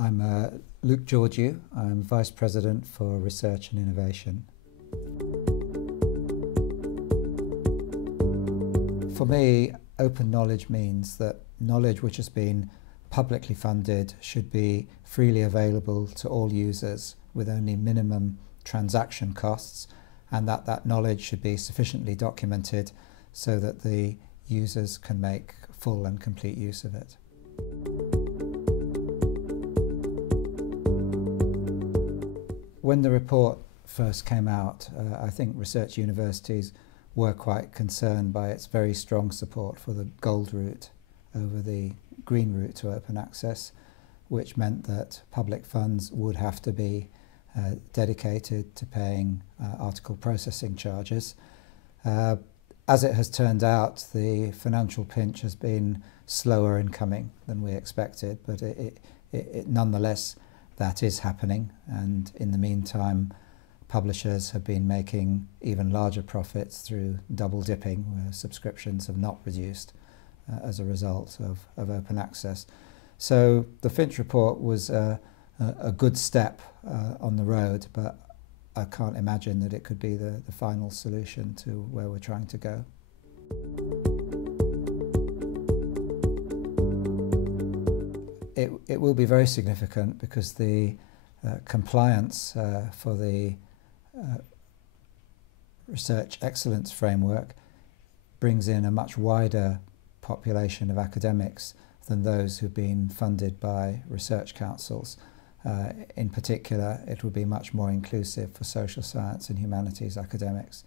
I'm Luke Georghiou. I'm Vice President for Research and Innovation. For me, open knowledge means that knowledge which has been publicly funded should be freely available to all users with only minimum transaction costs, and that knowledge should be sufficiently documented so that the users can make full and complete use of it. When the report first came out, I think research universities were quite concerned by its very strong support for the gold route over the green route to open access, which meant that public funds would have to be dedicated to paying article processing charges. As it has turned out, the financial pinch has been slower in coming than we expected, but it nonetheless, that is happening, and in the meantime publishers have been making even larger profits through double dipping, where subscriptions have not reduced as a result of open access. So the Finch report was a good step on the road, but I can't imagine that it could be the final solution to where we're trying to go. It will be very significant because the compliance for the research excellence framework brings in a much wider population of academics than those who've been funded by research councils. In particular, it will be much more inclusive for social science and humanities academics.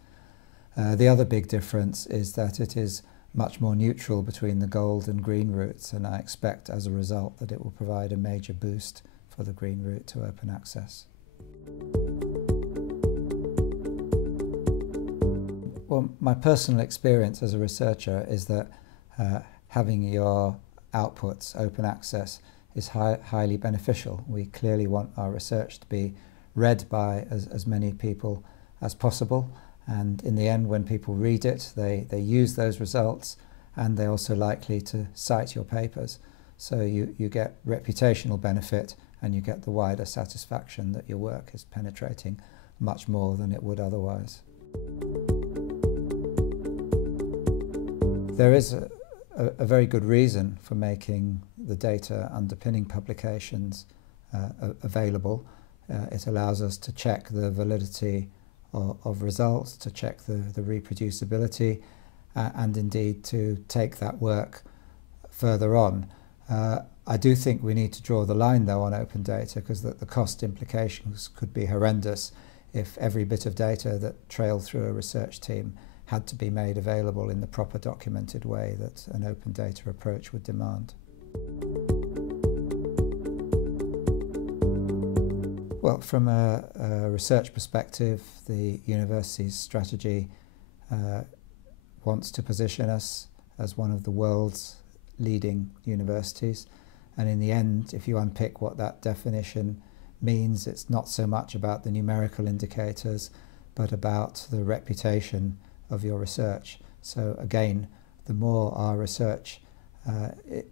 The other big difference is that it is much more neutral between the gold and green routes, and I expect as a result that it will provide a major boost for the green route to open access. Well, my personal experience as a researcher is that having your outputs open access is highly beneficial. We clearly want our research to be read by as many people as possible, and in the end, when people read it, they use those results, and they're also likely to cite your papers. So you get reputational benefit, and you get the wider satisfaction that your work is penetrating much more than it would otherwise. There is a very good reason for making the data underpinning publications available. It allows us to check the validity of results, to check the reproducibility, and indeed to take that work further on. I do think we need to draw the line though on open data, because the cost implications could be horrendous if every bit of data that trailed through a research team had to be made available in the proper documented way that an open data approach would demand. Well, from a research perspective, the university's strategy wants to position us as one of the world's leading universities. And in the end, if you unpick what that definition means, it's not so much about the numerical indicators, but about the reputation of your research. So again, the more our research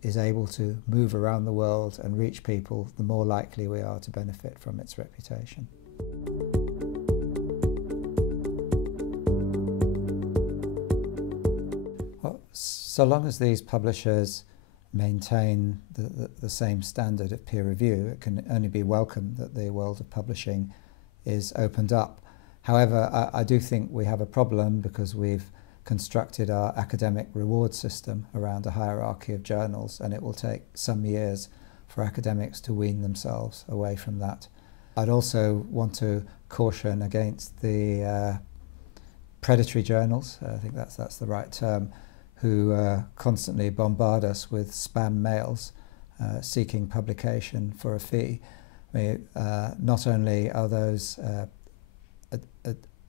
is able to move around the world and reach people, the more likely we are to benefit from its reputation. Well, so long as these publishers maintain the same standard of peer review, it can only be welcome that the world of publishing is opened up. However, I do think we have a problem because we've constructed our academic reward system around a hierarchy of journals, and it will take some years for academics to wean themselves away from that. I'd also want to caution against the predatory journals, I think that's the right term, who constantly bombard us with spam mails seeking publication for a fee. I mean, not only are those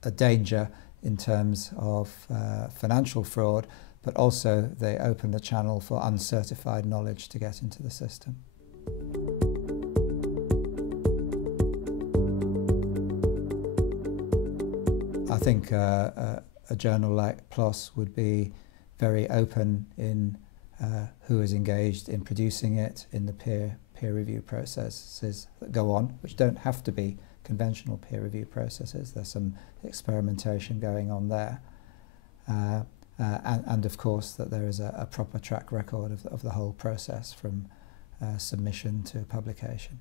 a danger in terms of financial fraud, but also they open the channel for uncertified knowledge to get into the system. I think a journal like PLOS would be very open in who is engaged in producing it, in the peer peer review processes that go on, which don't have to be conventional peer review processes. There's some experimentation going on there. And of course that there is a proper track record of the whole process from submission to publication.